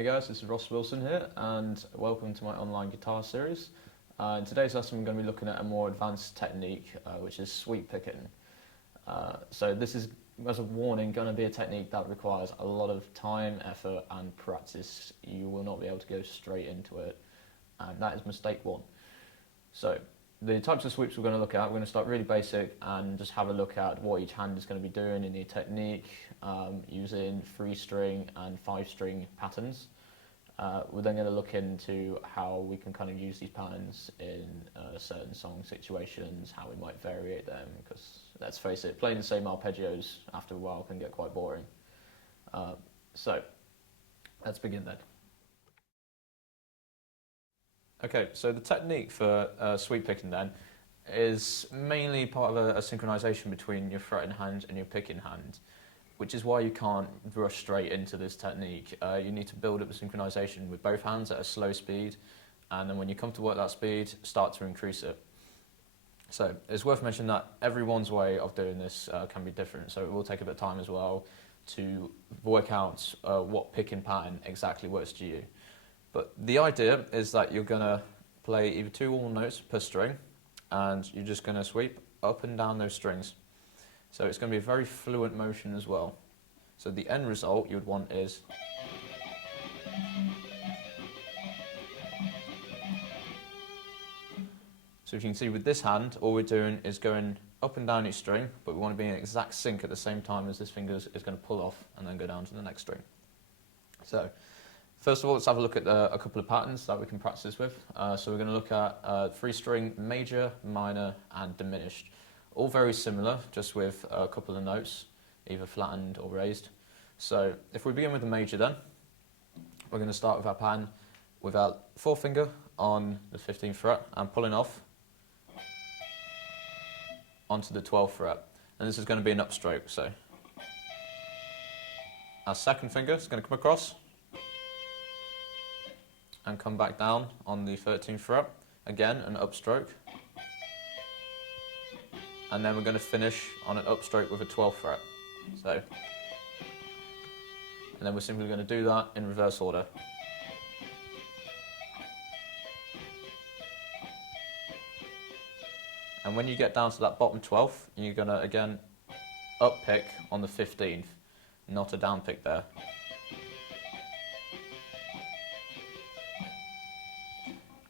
Hey guys, this is Ross Wilson here and welcome to my online guitar series. In today's lesson we're going to be looking at a more advanced technique which is sweep picking. So this is, as a warning, going to be a technique that requires a lot of time, effort and practice. You will not be able to go straight into it, and that is mistake one. So the types of sweeps we're going to look at, we're going to start really basic and just have a look at what each hand is going to be doing in the technique, using 3-string and 5-string patterns. We're then going to look into how we can kind of use these patterns in certain song situations, how we might variate them, because let's face it, playing the same arpeggios after a while can get quite boring. So let's begin then. Okay, so the technique for sweep picking then is mainly part of a synchronization between your fretting hand and your picking hand, which is why you can't rush straight into this technique. You need to build up a synchronization with both hands at a slow speed, and then when you come to work that speed, start to increase it. So it's worth mentioning that everyone's way of doing this can be different, so it will take a bit of time as well to work out what picking pattern exactly works to you. But the idea is that you're going to play either 2 or 1 notes per string, and you're just going to sweep up and down those strings. So it's going to be a very fluent motion as well. So the end result you would want is so if you can see with this hand, all we're doing is going up and down each string, but we want to be in exact sync at the same time as this finger is going to pull off and then go down to the next string. So first of all, let's have a look at a couple of patterns that we can practice with. So we're going to look at 3-string major, minor and diminished. All very similar, just with a couple of notes, either flattened or raised. So if we begin with the major then, we're going to start with our pattern with our forefinger on the 15th fret and pulling off onto the 12th fret. And this is going to be an upstroke. So our second finger is going to come across and come back down on the 13th fret, again an upstroke, and then we're going to finish on an upstroke with a 12th fret. So, and then we're simply going to do that in reverse order. And when you get down to that bottom 12th, you're going to again up pick on the 15th, not a down pick there.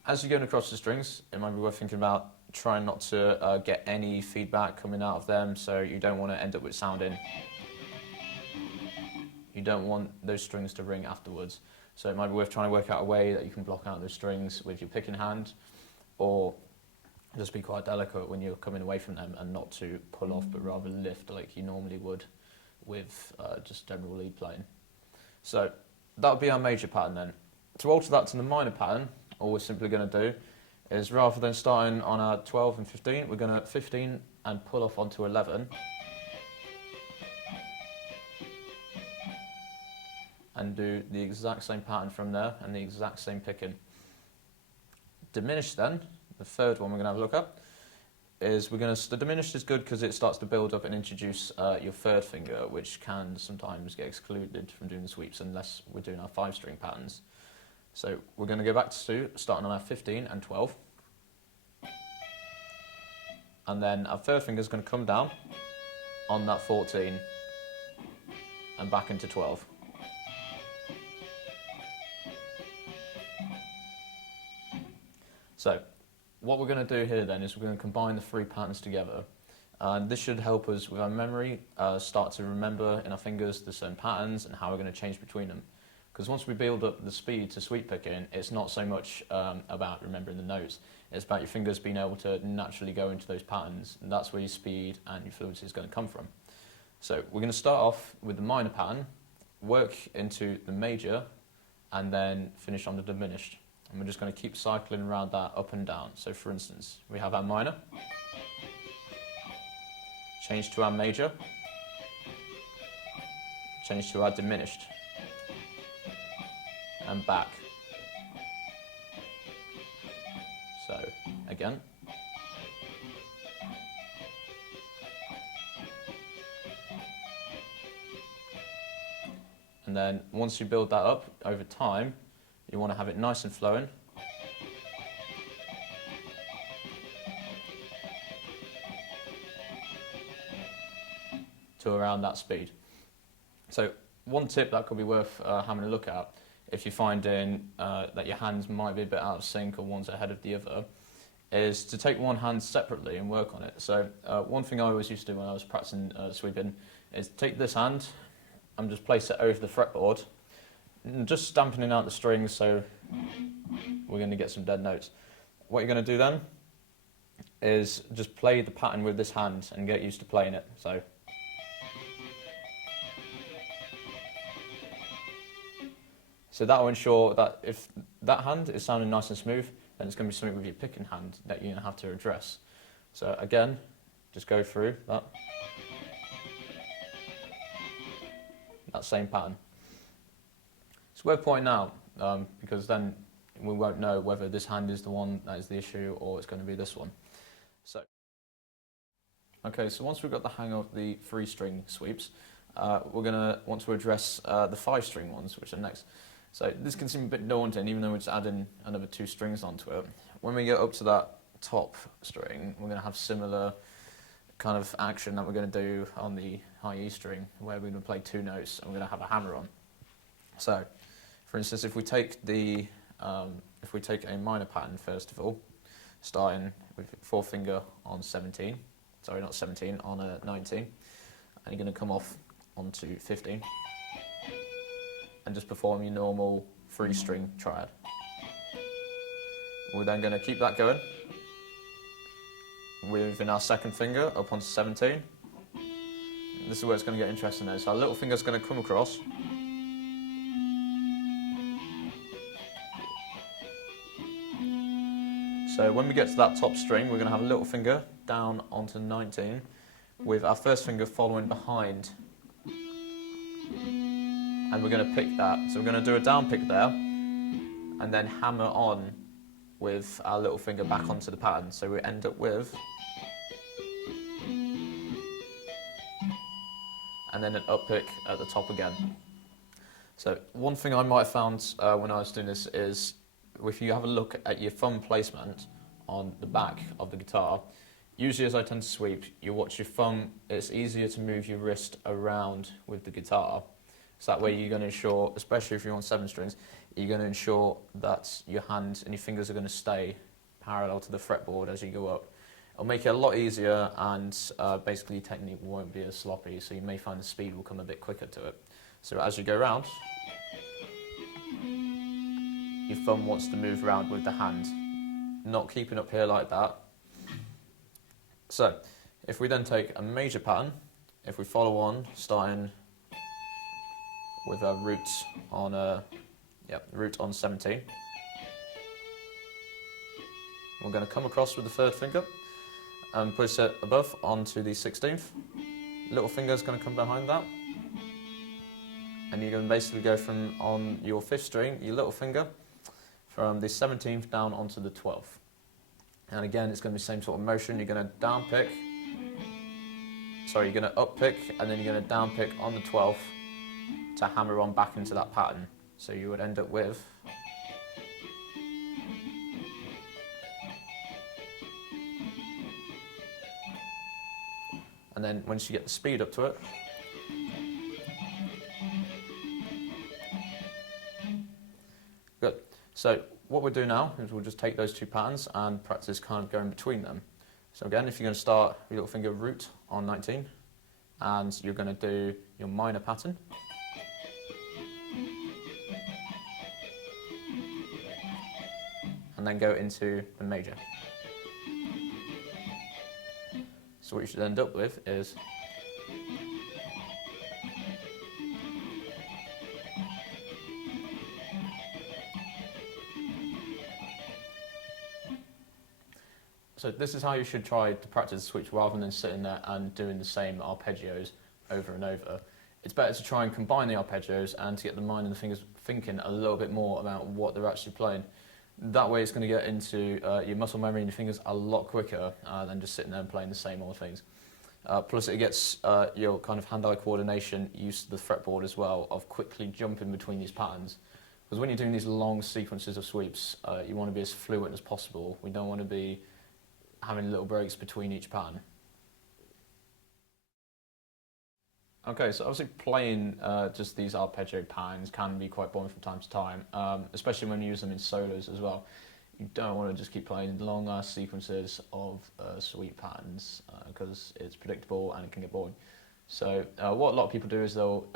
As you're going across the strings, it might be worth thinking about trying not to get any feedback coming out of them, so you don't want to end up with sounding. You don't want those strings to ring afterwards. So it might be worth trying to work out a way that you can block out those strings with your picking hand, or just be quite delicate when you're coming away from them and not to pull off, but rather lift like you normally would with just general lead playing. So that would be our major pattern then. To alter that to the minor pattern, all we're simply going to do is, rather than starting on our 12 and 15, we're going to 15 and pull off onto 11 and do the exact same pattern from there and the exact same picking. Diminished then, the third one we're going to have a look at, is the diminished is good because it starts to build up and introduce your third finger, which can sometimes get excluded from doing the sweeps unless we're doing our 5-string patterns. So we're going to go back to starting on our 15 and 12, and then our third finger is going to come down on that 14 and back into 12. So what we're going to do here then is we're going to combine the 3 patterns together, and this should help us with our memory, start to remember in our fingers the certain patterns and how we're going to change between them. Because once we build up the speed to sweep picking, it's not so much about remembering the notes, it's about your fingers being able to naturally go into those patterns, and that's where your speed and your fluency is going to come from. So we're going to start off with the minor pattern, work into the major, and then finish on the diminished. And we're just going to keep cycling around that up and down. So for instance, we have our minor, change to our major, change to our diminished, and back. So again. And then once you build that up over time, you want to have it nice and flowing. To around that speed. So one tip that could be worth having a look at, if you're finding that your hands might be a bit out of sync or one's ahead of the other, is to take one hand separately and work on it. So one thing I always used to do when I was practicing sweeping is take this hand and just place it over the fretboard, and just stamping out the strings, so we're going to get some dead notes. What you're going to do then is just play the pattern with this hand and get used to playing it. So that will ensure that if that hand is sounding nice and smooth, then it's going to be something with your picking hand that you're going to have to address. So again, just go through that same pattern. It's worth pointing out because then we won't know whether this hand is the one that is the issue or it's going to be this one. So once we've got the hang of the 3-string sweeps, we're going to want to address the 5-string ones, which are next. So this can seem a bit daunting, even though we're just adding another 2 strings onto it. When we get up to that top string, we're going to have similar kind of action that we're going to do on the high E string, where we're going to play 2 notes and we're going to have a hammer on. So, for instance, if we take a minor pattern first of all, starting with 4-finger on 17, sorry, not 17, on a 19, and you're going to come off onto 15. And just perform your normal 3-string triad. We're then going to keep that going within our 2nd finger up onto 17. This is where it's going to get interesting now. So our little finger's going to come across. So when we get to that top string, we're going to have a little finger down onto 19 with our 1st finger following behind. And we're going to pick that. So we're going to do a down pick there and then hammer on with our little finger back onto the pattern. So we end up with, and then an up pick at the top again. So one thing I might have found when I was doing this is if you have a look at your thumb placement on the back of the guitar, usually as I tend to sweep, you watch your thumb, it's easier to move your wrist around with the guitar. So that way you're going to ensure, especially if you're on 7 strings, you're going to ensure that your hand and your fingers are going to stay parallel to the fretboard as you go up. It'll make it a lot easier, and basically your technique won't be as sloppy, so you may find the speed will come a bit quicker to it. So as you go around, your thumb wants to move around with the hand, not keeping up here like that. So if we then take a major pattern, if we follow on, starting with a root on 17. We're going to come across with the 3rd finger and push it above onto the 16th. Little finger is going to come behind that. And you're going to basically go from on your 5th string, your little finger, from the 17th down onto the 12th. And again, it's going to be the same sort of motion. You're going to down pick, sorry, you're going to up pick, and then you're going to down pick on the 12th to hammer on back into that pattern. So you would end up with and then once you get the speed up to it, good. So what we'll do now is we'll just take those 2 patterns and practice kind of going between them. So again, if you're going to start with your little finger root on 19, and you're going to do your minor pattern, and then go into the major. So what you should end up with is so this is how you should try to practice the switch rather than sitting there and doing the same arpeggios over and over. It's better to try and combine the arpeggios and to get the mind and the fingers thinking a little bit more about what they're actually playing. That way it's going to get into your muscle memory in your fingers a lot quicker than just sitting there and playing the same old things. Plus it gets your kind of hand-eye coordination used to the fretboard as well, of quickly jumping between these patterns. Because when you're doing these long sequences of sweeps, you want to be as fluent as possible. We don't want to be having little breaks between each pattern. Okay, so obviously playing just these arpeggio patterns can be quite boring from time to time, especially when you use them in solos as well. You don't want to just keep playing long ass sequences of sweep patterns because it's predictable and it can get boring. So what a lot of people do is they'll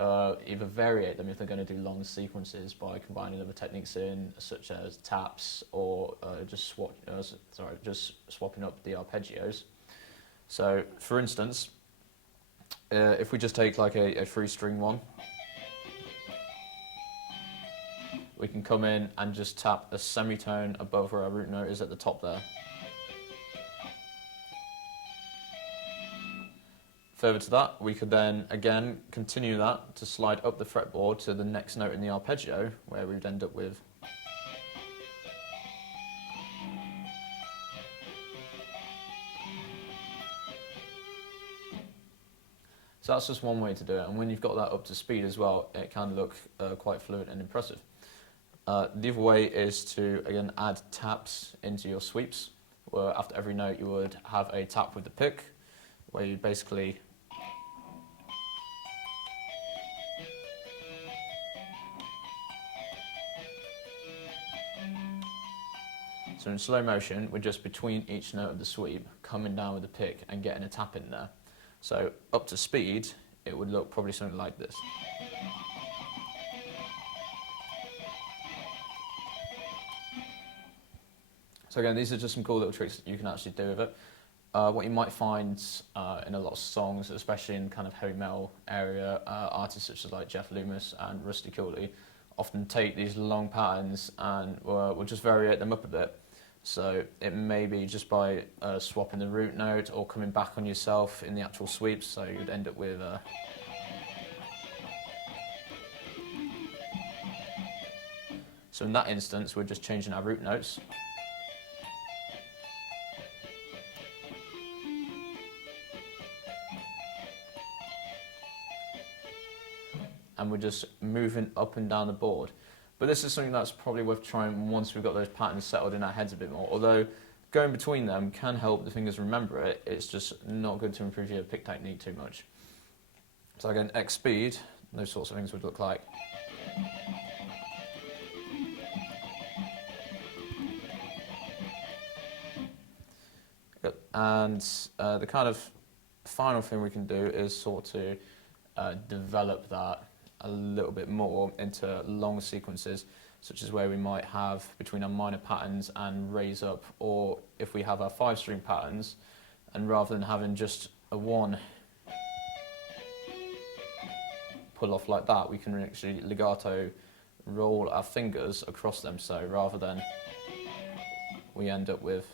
either variate them if they're going to do long sequences by combining other techniques in, such as taps, or just swapping up the arpeggios. So for instance, if we just take like a 3-string one, we can come in and just tap a semitone above where our root note is at the top there. Further to that, we could then again continue that to slide up the fretboard to the next note in the arpeggio, where we'd end up with . So that's just one way to do it, and when you've got that up to speed as well, it can look quite fluent and impressive. The other way is to, again, add taps into your sweeps, where after every note you would have a tap with the pick, where you basically so in slow motion, we're just between each note of the sweep, coming down with the pick and getting a tap in there. So up to speed, it would look probably something like this. So again, these are just some cool little tricks that you can actually do with it. What you might find in a lot of songs, especially in kind of heavy metal area, artists such as like Jeff Loomis and Rusty Cooley often take these long patterns and will just variate them up a bit. So it may be just by swapping the root note or coming back on yourself in the actual sweeps, so you'd end up with so in that instance, we're just changing our root notes. And we're just moving up and down the board. But this is something that's probably worth trying once we've got those patterns settled in our heads a bit more. Although going between them can help the fingers remember it, it's just not good to improve your pick technique too much. So again, X speed, those sorts of things would look like. And the kind of final thing we can do is sort of develop that a little bit more into long sequences, such as where we might have between our minor patterns and raise up, or if we have our 5-string patterns, and rather than having just a 1 pull off like that, we can actually legato roll our fingers across them, so rather than we end up with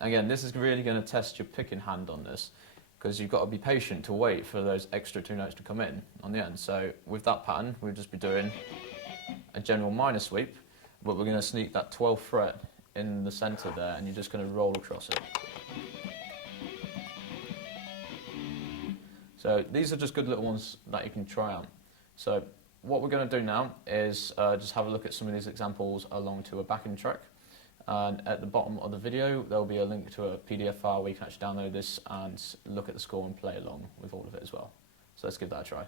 again, this is really going to test your picking hand on this, because you've got to be patient to wait for those extra 2 notes to come in on the end. So with that pattern, we'll just be doing a general minor sweep, but we're going to sneak that 12th fret in the centre there, and you're just going to roll across it. So these are just good little ones that you can try out. So what we're going to do now is just have a look at some of these examples along to a backing track. And at the bottom of the video, there'll be a link to a PDF file where you can actually download this and look at the score and play along with all of it as well. So let's give that a try.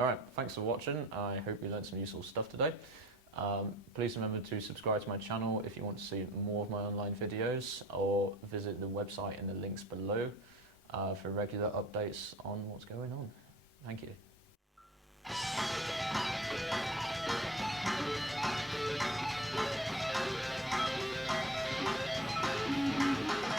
Alright, thanks for watching. I hope you learned some useful stuff today. Please remember to subscribe to my channel if you want to see more of my online videos, or visit the website in the links below for regular updates on what's going on. Thank you.